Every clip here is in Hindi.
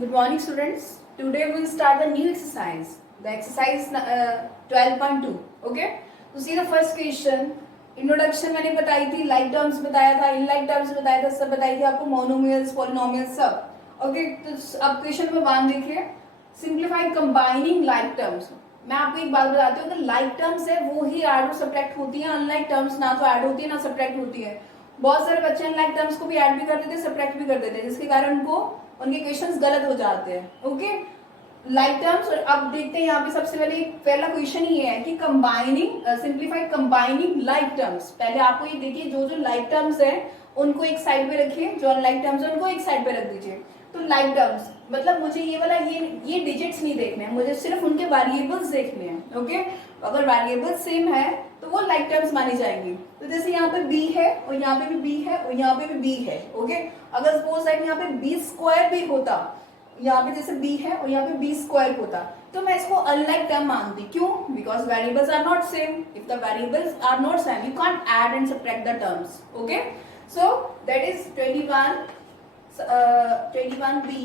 Good morning, students. Today we will start the new exercise. The exercise 12.2. Okay. तो see the first question. Introduction मैंने बताई थी, लाइक टर्म्स बताया था, इनलाइक टर्म्स बताया था, सब बताई थी आपको, मोनोमियल्स, पॉलिनोमियल्स सब। ओके, तो अब क्वेश्चन नंबर 1 देखिए, सिंप्लीफाई कंबाइनिंग लाइक टर्म्स। मैं आपको एक बात बताती हूँ, अगर लाइक टर्म्स है वो ही ऐड और सब्ट्रैक्ट होती है, अनलाइक टर्म्स ना तो ऐड होती है ना सब्ट्रैक्ट होती है। बहुत सारे बच्चे अनलाइक टर्म्स को भी ऐड भी कर देते हैं, सब्ट्रैक्ट भी कर देते हैं, जिसके कारण उनको उनके क्वेश्चंस गलत हो जाते हैं। Okay, like terms. और अब देखते हैं यहाँ पे सबसे पहला क्वेश्चन ही है कि combining, simplify combining like terms. पहले आपको ये देखिए, जो जो लाइक टर्म्स है उनको एक साइड पे रखिए, जो अनलाइक टर्म्स है उनको एक साइड पे रख दीजिए। तो लाइक टर्म्स मतलब मुझे ये वाला ये डिजिट्स नहीं देखने हैं, मुझे सिर्फ उनके वेरिएबल्स देखने हैं। ओके, अगर वेरिएबल्स सेम है तो वो लाइक टर्म्स मानी जाएंगी। तो जैसे यहाँ पे b है और यहाँ पे भी b है और यहाँ पे भी b है। ओके, अगर सपोज दैट यहाँ पे b स्क्वायर भी होता, यहाँ पे जैसे b है और यहाँ पे b स्क्वायर होता, तो मैं इसको अनलाइक टर्म मानती। क्यों? Because variables are not same. If the variables are not same you can't add and subtract the terms. Okay, so that is 21b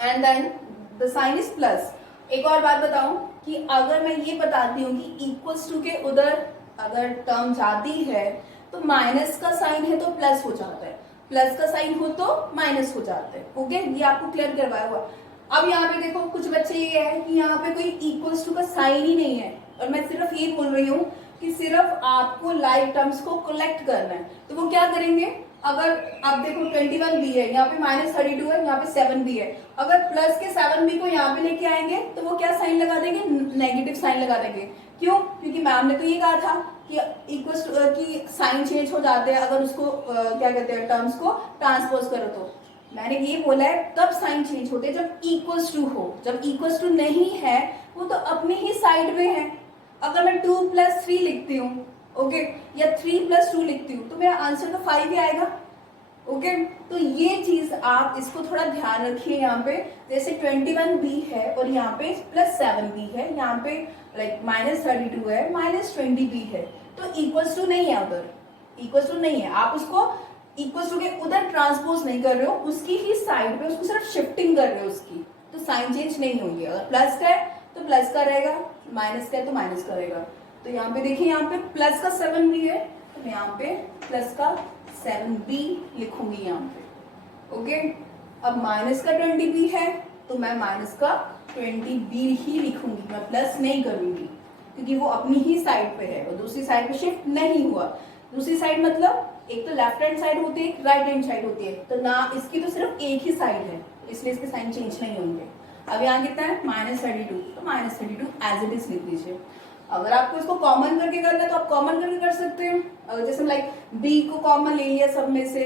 and then the sign is plus. एक और बात बताऊं कि अगर मैं ये बताती हूँ कि इक्वल्स टू के उधर अगर टर्म जाती है तो माइनस का साइन है तो प्लस हो जाता है, प्लस का साइन हो तो माइनस हो जाता है। ओके, ये आपको क्लियर करवाया हुआ। अब यहाँ पे देखो, कुछ बच्चे ये है कि यहाँ पे कोई इक्वल्स टू का साइन ही नहीं है, और मैं सिर्फ ये बोल रही हूँ कि सिर्फ आपको लाइक टर्म्स को कलेक्ट करना है। तो वो क्या करेंगे, अगर आप देखो 21b है, यहाँ पे -32 है, यहाँ पे 7b है, अगर प्लस के 7b को यहाँ पे लेके आएंगे तो वो क्या साइन लगा देंगे, नेगेटिव साइन लगा देंगे। क्यों? क्योंकि मैम ने तो ये कहा था कि इक्वल्स की साइन चेंज हो जाते हैं अगर उसको क्या कहते हैं, टर्म्स को ट्रांसपोज करो। तो मैंने ये बोला है कब साइन चेंज होते हैं, जब इक्वल्स टू हो। जब इक्वल्स टू नहीं है वो तो अपने ही साइड में है। अगर मैं 2 + 3 लिखती हूँ, ओके, या 3 + 2 लिखती हूँ, तो मेरा आंसर तो 5 ही आएगा। ओके, तो ये चीज आप इसको थोड़ा ध्यान रखिए। यहाँ पे जैसे 21b है और यहाँ पे +7b है, यहाँ पे लाइक -32 है, -20b है, तो इक्वल्स टू नहीं है, उधर इक्वल्स टू नहीं है। आप उसको इक्वल्स टू के उधर ट्रांसपोज नहीं कर रहे हो, उसकी ही साइड पे उसको सिर्फ शिफ्टिंग कर रहे हो उसकी, तो साइन चेंज नहीं होगी। अगर प्लस का है तो प्लस का रहेगा, माइनस का है तो माइनस का रहेगा। तो यहाँ पे देखिए, यहाँ पे प्लस का 7 भी है, तो यहाँ पे प्लस का 7b लिखूंगी यहाँ पे। ओके, अब माइनस का 20b है तो मैं माइनस का 20b ही लिखूंगी, मैं प्लस नहीं करूंगी, क्योंकि वो अपनी ही साइड पे है और दूसरी साइड पे शिफ्ट नहीं हुआ। दूसरी साइड मतलब एक तो लेफ्ट हैंड साइड होती है, एक राइट हैंड साइड होती है, तो ना इसकी तो सिर्फ एक ही साइड है, इसलिए इसके साइन चेंज नहीं होंगे। अब यहाँ कितना है, -32, तो -32 एज इट इज लिख दीजिए। अगर आपको इसको कॉमन करके करना है तो आप कॉमन करके कर सकते हैं। अगर जैसे लाइक b को कॉमन ले लिया सब में से,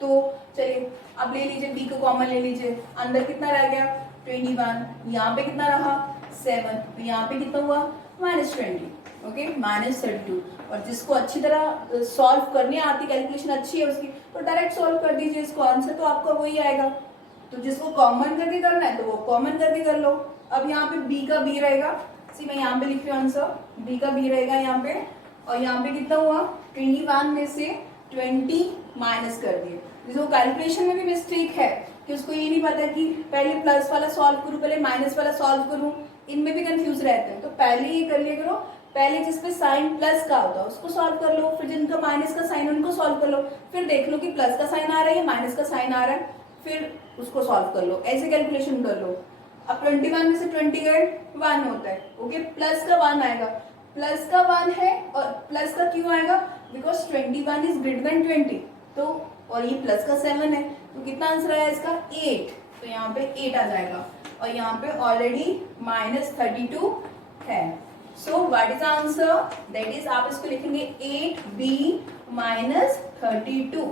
तो चलिए अब ले लीजिए b को कॉमन ले लीजिए, अंदर कितना रह गया 21, यहाँ पे कितना रहा 7, तो यहाँ पे कितना हुआ -20। ओके, -32। और जिसको अच्छी तरह सॉल्व करने आती, कैलकुलेशन अच्छी है उसकी, तो डायरेक्ट सॉल्व कर दीजिए इसको, आंसर तो आपका वही आएगा। तो जिसको कॉमन करके करना है तो वो कॉमन करके कर लो। अब यहाँ पे b का b रहेगा, सी मैं यहाँ पे लिख रही हूँ आंसर, b का b रहेगा यहाँ पे, और यहाँ पे कितना हुआ 21 में से 20 माइनस कर दिए। जिसको कैलकुलेशन में भी मिस्टेक है कि उसको ये नहीं पता कि पहले प्लस वाला सॉल्व करूँ पहले माइनस वाला सॉल्व करूँ, इनमें भी कंफ्यूज रहते हैं। तो पहले ये कर लिया करो, पहले जिसपे साइन प्लस का होता है उसको सॉल्व कर लो, फिर जिनका माइनस का साइन उनको सॉल्व कर लो, फिर देख लो कि प्लस का साइन आ रहा है या माइनस का साइन आ रहा है, फिर उसको सॉल्व कर लो, ऐसे कैलकुलेशन कर लो। अब 21 में से 20 गए 1 होता है। ओके, प्लस का 1 आएगा, प्लस का 1 है और प्लस का क्यों आएगा, बिकॉज 21 इज ग्रेटर देन 20, तो और ये प्लस का 7 है, तो कितना आंसर आया इसका 8, तो यहाँ पे 8 आ जाएगा। और यहाँ पे ऑलरेडी -32 है, so what is answer, that is आप इसको लिखेंगे 8b -32।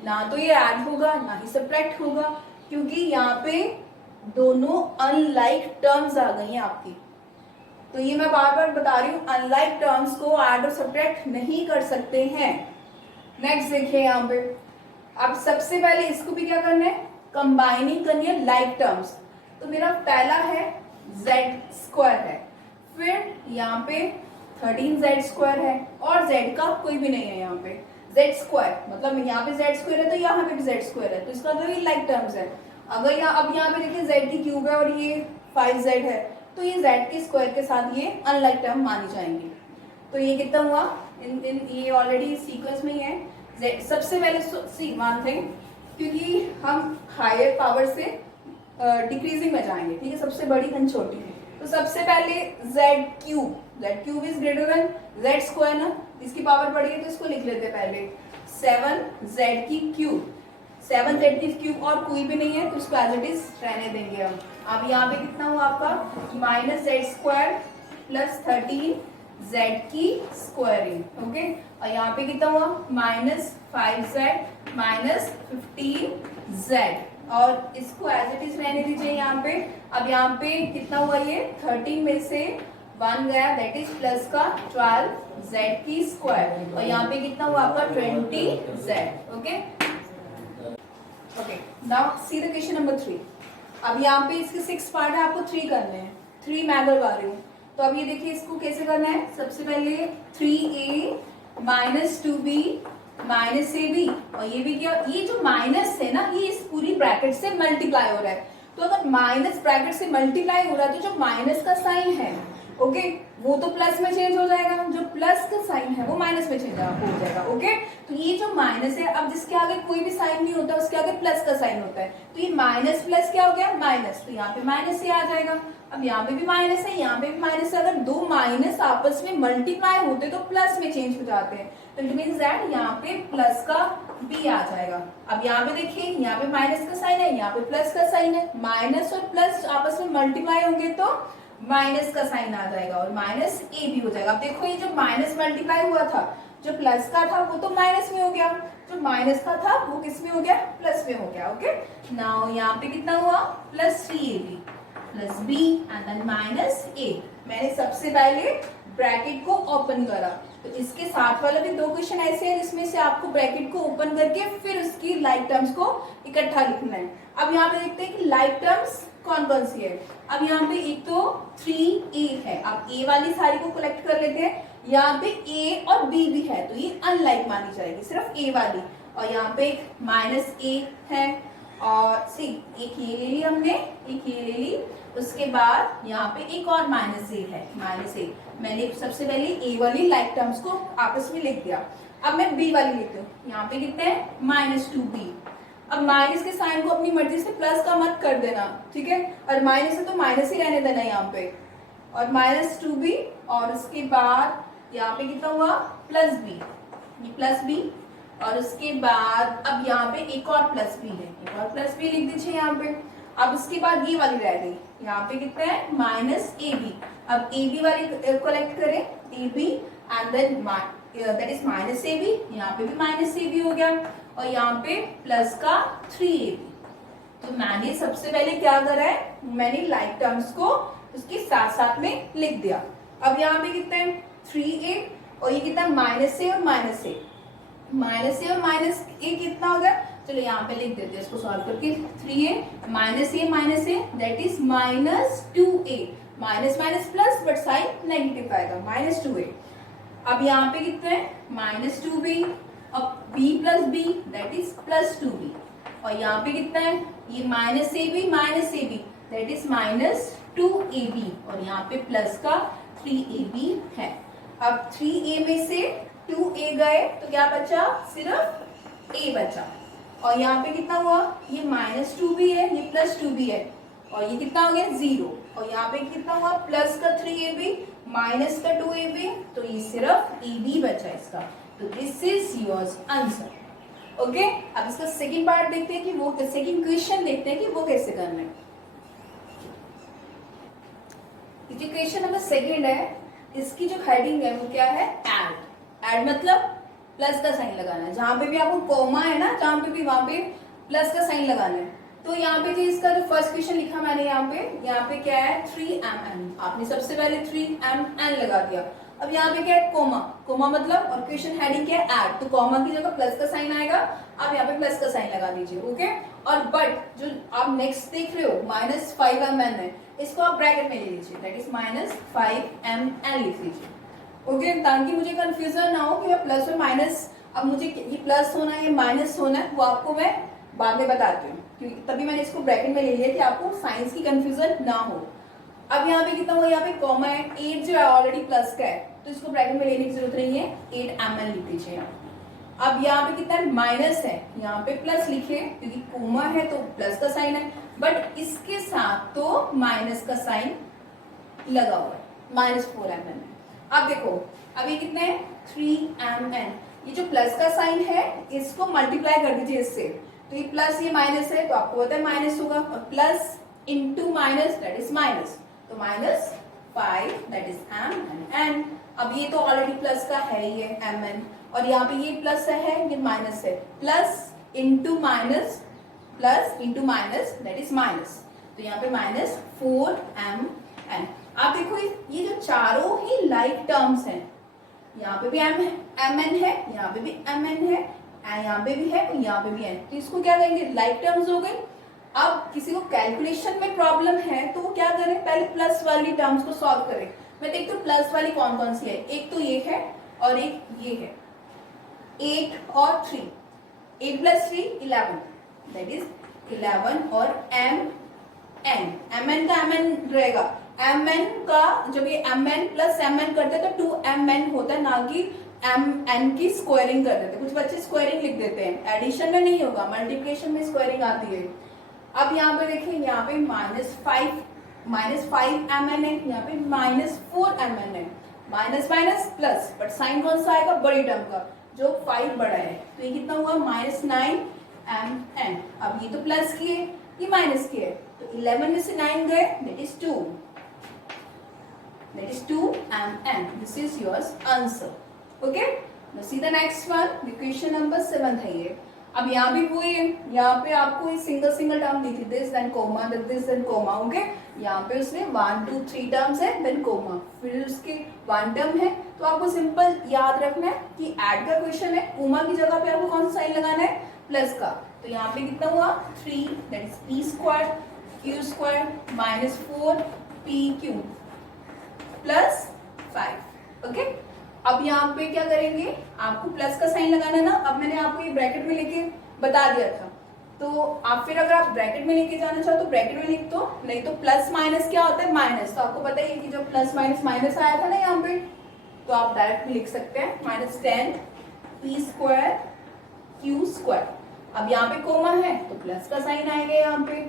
ना तो ये ऐड होगा ना ही सब्ट्रैक्ट होगा, क्योंकि यहाँ पे दोनों अनलाइक टर्म्स आ गई हैं आपकी। तो ये मैं बार बार बता रही हूँ, अनलाइक टर्म्स को ऐड और सब्ट्रैक्ट नहीं कर सकते हैं। नेक्स्ट देखिए यहाँ पे, अब सबसे पहले इसको भी क्या करना है, कंबाइनिंग करनी है लाइक टर्म्स। तो मेरा पहला है z² है, फिर यहाँ पे 13z² है, और z का कोई भी नहीं है यहाँ पे, z² मतलब यहाँ पे z² है तो यहाँ पे भी z² है, तो इसका मतलब ये लाइक टर्म्स है। अगर अब यहाँ पे देखिए z की क्यूब है और ये 5z है, तो ये z के स्क्वायर के साथ ये अनलाइक टर्म मानी जाएंगी। तो ये कितना हुआ, इन ये ऑलरेडी सीक्वेंस में ही है। z सबसे पहले सी वन थिंग, क्योंकि हम हायर पावर से डिक्रीजिंग में जाएंगे, ठीक है, सबसे बड़ी एंड छोटी। तो सबसे पहले z cube is greater than z square ना, इसकी पावर बढ़ी है तो इसको लिख लेते हैं पहले 7z की क्यूब। 7z की क्यूब और कोई भी नहीं है तो इसको एज इट इज रहने देंगे हम। अब यहाँ पे कितना हुआ आपका minus Z square plus 13z की स्क्वायरिंग, ओके। और यहाँ पे कितना हुआ माइनस 5z माइनस 15z, और इसको एज इट इज रहने दीजिए यहाँ पे। अब यहाँ पे कितना हुआ, ये 13 में से 1 गया, दैट इज प्लस का 12z की स्क्वायर, और यहाँ पे कितना हुआ आपका 20z, okay. Okay, now see the question number 3। अब यहाँ पे इसके 6 पार्ट है, आपको 3 करने हैं, 3 मैं करवा रही हूँ। तो अब ये देखिए इसको कैसे करना है। सबसे पहले 3a minus 2b minus ab, और ये भी क्या, ये जो माइनस है ना ये इस पूरी ब्रैकेट से मल्टीप्लाई हो रहा है। तो अगर माइनस ब्रैकेट से मल्टीप्लाई हो रहा है तो जो माइनस का साइन है, ओके, वो तो प्लस में चेंज हो जाएगा, जो प्लस का साइन है वो माइनस में चेंज हो जाएगा, ओके। तो ये जो माइनस है, अब जिसके आगे कोई भी साइन नहीं होता उसके आगे प्लस का साइन होता है, तो ये माइनस प्लस क्या हो गया माइनस, तो यहाँ पे माइनस से आ जाएगा। अब यहाँ पे भी माइनस है, यहाँ पे भी माइनस है, अगर दो माइनस आपस में मल्टीप्लाई होते तो प्लस में चेंज हो जाते हैं, तो इट मीन्स दैट यहाँ पे प्लस का b आ जाएगा। अब यहाँ पे देखिए, यहाँ पे माइनस का साइन है, यहाँ पे प्लस का साइन है, माइनस और प्लस आपस में मल्टीप्लाई होंगे तो माइनस का साइन आ जाएगा और माइनस ए भी हो जाएगा। अब देखो ये जो माइनस मल्टीप्लाई हुआ था, जो प्लस का था वो तो माइनस में हो गया, जो माइनस का था वो किस में हो गया, प्लस में हो गया, ओके। नाउ यहाँ पे कितना हुआ plus 3ab plus b and then minus a। मैंने सबसे पहले ब्रैकेट को ओपन करा, तो इसके साथ वाला भी 2 क्वेश्चन ऐसे हैं जिसमें से आपको ब्रैकेट को ओपन करके फिर उसकी लाइक टर्म्स को इकट्ठा लिखना है। अब यहाँ पे देखते हैं कि लाइक टर्म्स कौन कौन सी है। अब यहाँ पे एक तो 3a है, अब a वाली सारी को कलेक्ट कर लेते हैं। यहाँ पे a और b भी है तो ये अनलाइक मानी जाएगी, सिर्फ a वाली। और यहाँ पे एक माइनस a है, और सी एक ये ले ली हमने, एक ये ले ली, उसके बाद यहाँ पे एक और माइनस a है, माइनस a। मैंने सबसे पहले a वाली लाइक टर्म्स को आपस में लिख दिया। अब मैं b वाली लिखती हूँ, यहाँ पे कितने हैं माइनस 2b। अब माइनस के साइन को अपनी मर्जी से प्लस का मत कर देना, ठीक है, और माइनस है तो माइनस ही रहने देना यहाँ पे, और माइनस 2b, और उसके बाद यहाँ पे कितना हुआ प्लस b, ये प्लस b, और उसके बाद अब यहाँ पे एक और प्लस b है, एक और प्लस b लिख दीजिए यहाँ पे। अब उसके बाद ये वाली रह गई, यहाँ पे कितना है माइनस ab। अब ab वाली कलेक्ट करें, ab and then that is minus ab, यहाँ पे भी माइनस ab हो गया, और यहाँ पे प्लस का 3ab। तो मैंने सबसे पहले क्या करा है, मैंने लाइक टर्म्स को उसके साथ साथ में लिख दिया। अब यहाँ पे कितना है 3a, और ये कितना माइनस a और माइनस a, माइनस a और माइनस a कितना हो गया, चलो यहाँ पे लिख देते हैं इसको सॉल्व करके। 3a minus a that is minus 2a, minus minus plus but sign negative आएगा, माइनस 2a। अब यहाँ पे कितना है माइनस 2b, अब b plus b that is plus 2b, और यहाँ पे कितना है ये minus ab that is minus 2ab, और यहाँ पे प्लस का 3ab है। अब 3a में से 2a गए तो क्या बचा, सिर्फ a बचा, और यहाँ पे कितना हुआ, ये माइनस 2b है, ये प्लस 2b है, और ये कितना हो गया 0, और यहाँ पे कितना हुआ प्लस का 3ab माइनस का 2ab, तो ये सिर्फ ab बचा इसका। तो this is yours answer, okay. अब इसका सेकंड पार्ट देखते हैं कि वो, सेकंड क्वेश्चन देखते हैं कि वो कैसे करना है। जो क्वेश्चन नंबर सेकंड है, इसकी जो हेडिंग है वो क्या है, ऐड मतलब प्लस का साइन लगाना है। जहां पे भी आपको कॉमा है ना, जहां पे भी वहां पे प्लस का साइन लगाना है। तो यहाँ पे जो इसका जो फर्स्ट क्वेश्चन लिखा मैंने यहाँ पे क्या है 3mn, आपने सबसे पहले 3mn लगा दिया। अब यहाँ पे क्या है कोमा मतलब, और क्वेश्चन हेडिंग क्या है ऐड, तो कॉमा की जगह प्लस का साइन आएगा, आप यहाँ पे प्लस का साइन लगा दीजिए, ओके। और बट जो आप नेक्स्ट देख रहे हो माइनस 5mn है, इसको आप ब्रैकेट में ले लीजिए, दैट इज माइनस 5mn लिख लीजिए, ओके, ताकि मुझे कंफ्यूजन ना हो कि मैं प्लस और माइनस, अब मुझे ये प्लस होना है या माइनस होना है वो आपको मैं बाद में बताती हूँ। क्योंकि तभी मैंने इसको ब्रैकेट में ले लिया कि आपको साइंस की कंफ्यूजन ना हो। अब यहाँ पे कितना हुआ, यहाँ पे कॉमा है, 8 जो है ऑलरेडी प्लस का है तो इसको ब्रैकेट में लेने की जरूरत नहीं है, 8 ml लिख दीजिए यहाँ। अब यहाँ पे कितना माइनस है, यहाँ पे प्लस लिखे क्योंकि कोमा है तो प्लस का साइन है, बट इसके साथ तो माइनस का साइन लगा हुआ है, -4 ml है। अब देखो अब ये कितना है 3 ml, ये जो प्लस का साइन है इसको मल्टीप्लाई कर दीजिए इससे, तो ये प्लस ये माइनस है तो आपको पता है माइनस होगा, और plus into minus that is minus, तो -5 दैट इज mn। अब ये तो ऑलरेडी प्लस का है ये mn, और यहाँ पे ये प्लस है ये माइनस है, plus into minus that is minus, तो यहाँ पे -4 mn। आप देखो ये जो चारों ही लाइक टर्म्स हैं, यहाँ पे भी mn है, यहाँ पे भी mn है, यहाँ पे भी है, यहाँ पे भी है, तो इसको क्या करेंगे लाइक टर्म्स हो गए। अब किसी को कैलकुलेशन में प्रॉब्लम है तो वो क्या करें, पहले प्लस वाली टर्म्स को सॉल्व करें। मैं देखती हूँ प्लस वाली कौन कौन सी है, एक तो ये है और एक ये है, 8 और 3, 8 + 3 11 दैट इज 11, और mn का mn रहेगा, mn का जब ये mn प्लस mn करते हैं तो 2mn होता है, ना कि mn की स्क्वायरिंग कर देते हैं। कुछ बच्चे स्क्वायरिंग लिख देते हैं, एडिशन में नहीं होगा, मल्टीप्लिकेशन में स्क्वायरिंग आती है। अब यहाँ पे देखिए, यहाँ पे -5 mn है, यहाँ पे -4 mn है, minus minus plus, but sign कौन सा आएगा, बड़ी टर्म का, जो 5 बड़ा है, तो ये कितना हुआ -9 mn। अब ये तो प्लस की है, ये माइनस की है, तो 11 में से 9 गए that is 2 mn। This is yours answer. Okay, now see the next one, equation number 7 है ये। अब यहाँ भी वो है, यहाँ पे आपको ये सिंगल टर्म दी थी, this then comma, this then comma. Okay, यहाँ पे उसने 1 2 3 टर्म्स है देन कोमा, फिर उसके 1 टर्म है, तो आपको सिंपल याद रखना है कि ऐड का क्वेश्चन है, कोमा की जगह पे आपको कौन सा साइन लगाना है, प्लस का। तो यहाँ पे कितना हुआ 3 that is p² q² -4 pq plus 5। Okay, अब यहाँ पे क्या करेंगे, आपको प्लस का साइन लगाना ना। अब मैंने आपको ये ब्रैकेट में लेके बता दिया था, तो आप फिर अगर आप ब्रैकेट में लेके जाना चाहो तो ब्रैकेट में लिख दो, नहीं तो प्लस माइनस क्या होता है माइनस, तो आपको पता ही है कि जब प्लस माइनस माइनस आया था ना यहाँ पे, तो आप डायरेक्ट लिख सकते हैं -10 p² q²। अब यहाँ पे कोमा है तो प्लस का साइन आएगा यहाँ पे,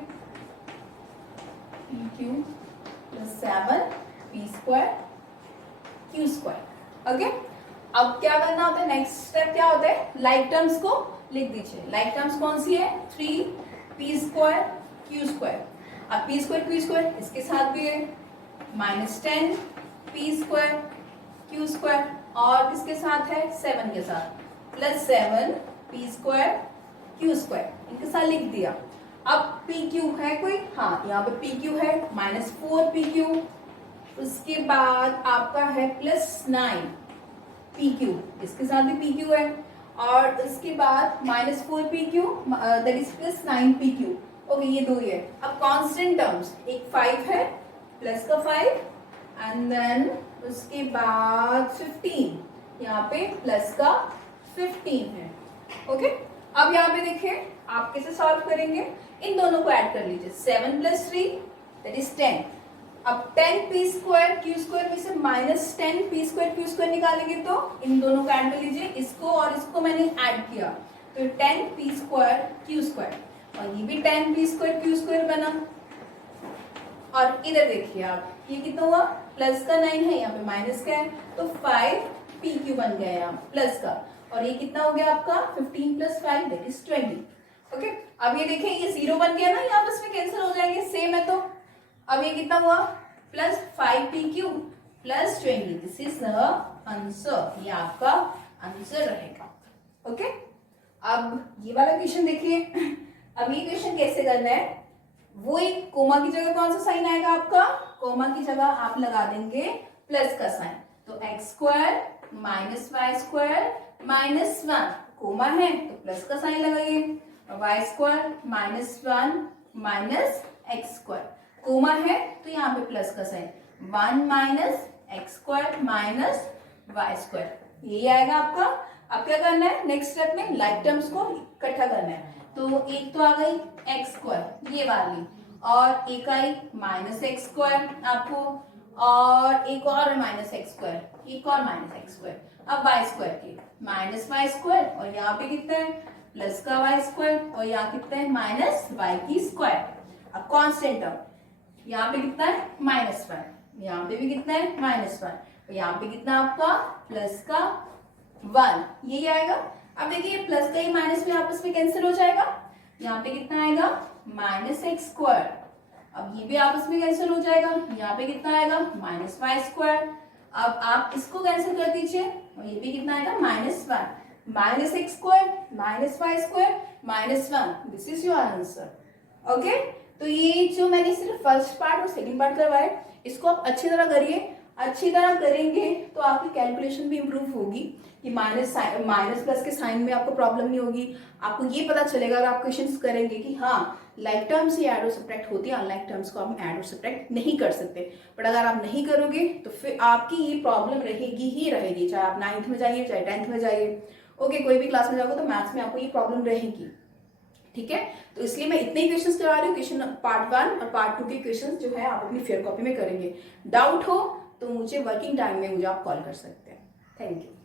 pq + 7 p² q²। ओके, अब क्या करना होता है, नेक्स्ट स्टेप क्या होता है, लाइक टर्म्स को लिख दीजिए। लाइक टर्म्स कौन सी है, 3 p² q²। अब p² q² इसके साथ भी है, -10 p² q², और किसके साथ है 7 के साथ, +7 p² q², इनके साथ लिख दिया। अब pq है कोई, हाँ यहाँ पे pq है -4 pq, उसके बाद आपका है +9 pq, इसके साथ भी pq है, और उसके बाद -4 pq that is +9 pq। Okay, ये दो ही है। अब कांस्टेंट टर्म्स, एक 5 है, प्लस का 5, एंड देन उसके बाद 15, यहाँ पे प्लस का 15 है। ओके, अब यहाँ पे देखिए आप कैसे सॉल्व करेंगे, इन दोनों को ऐड कर लीजिए, 7 + 3 दैट इज 10। अब 10 p² q² में से -10 p² q² निकालेंगे तो इन दोनों को ऐड कर लीजिए, इसको और इसको मैंने ऐड किया तो 10 p² q², और ये भी 10 p² q² बना। और इधर देखिए आप, ये कितना हुआ, प्लस का 9 है, यहाँ पे माइनस का है, तो 5 pq बन गया यहाँ प्लस का, और ये कितना हो गया आपका 15 + 5 दैट इज 20। ओके, अब ये देखिए ये 0 बन गया ना, यहाँ बस में कैंसिल हो जाएंगे, सेम है। तो अब ये कितना हुआ, +5 pq + 20, this is the answer, ये आपका आंसर रहेगा। ओके, अब ये वाला क्वेश्चन देखिए। अब ये क्वेश्चन कैसे करना है, वो एक कोमा की जगह कौन सा साइन आएगा आपका, कोमा की जगह आप लगा देंगे प्लस का साइन, तो x² -y² -1, कोमा है तो प्लस का साइन लगाइए, y² -1 -x², कोमा है तो यहाँ पे प्लस का साइन, 1 - x² -y², यही आएगा आपका। अब क्या करना है, नेक्स्ट स्टेप में लाइक टर्म्स को इकट्ठा करना है, तो एक तो आ गई एक्स स्क्वायर ये वाली, और एक आई माइनस एक्स स्क्वायर आपको, और एक और माइनस एक्स स्क्वायर, एक और माइनस एक्स स्क्वायर। अब वाई स्क्वायर की माइनस वाई स्क्वायर, और यहाँ पे कितना है प्लस का वाई स्क्वायर, और यहाँ कितना है माइनस वाई की स्क्वायर। अब कांस्टेंट टर्म यहाँ पे कितना है माइनस वाई, यहाँ पे भी कितना है माइनस वाई, और यहाँ पे कितना आपका प्लस का 1, यही आएगा। अब देखिए प्लस का ही माइनस में आपस में कैंसिल हो जाएगा, यहाँ पे कितना आएगा माइनस एक्स स्क्वायर, अब ये भी आपस में कैंसिल हो जाएगा, यहाँ पे कितना आएगा माइनस वाई स्क्वायर। अब आप इसको कैंसिल कर दीजिए, और ये भी कितना आएगा minus 1, minus x square minus y square minus 1, this is your answer. Okay, तो ये जो मैंने सिर्फ फर्स्ट पार्ट और सेकंड पार्ट करवाया, इसको आप अच्छी तरह करिए। अच्छी तरह करेंगे तो आपकी कैलकुलेशन भी इंप्रूव होगी कि माइनस प्लस के साइन में आपको प्रॉब्लम नहीं होगी। आपको ये पता चलेगा अगर आप क्वेश्चंस करेंगे कि हाँ लाइक टर्म्स ही ऐड और सब्ट्रैक्ट होती है, अनलाइक टर्म्स को आप ऐड और सब्ट्रैक्ट नहीं कर सकते। बट अगर आप नहीं करोगे तो फिर आपकी ये प्रॉब्लम रहेगी ही रहेगी, चाहे आप 9th में जाइए चाहे 10th में जाइए। ओके, कोई भी क्लास में जाओगे तो मैथ्स में आपको ये प्रॉब्लम रहेगी। ठीक है, तो इसलिए मैं इतने ही क्वेश्चंस करवा रही हूँ। क्वेश्चन पार्ट 1 और पार्ट 2 के क्वेश्चंस जो है आप अपनी फेयर कॉपी में करेंगे। डाउट हो तो मुझे वर्किंग टाइम में मुझे आप कॉल कर सकते हैं। Thank you.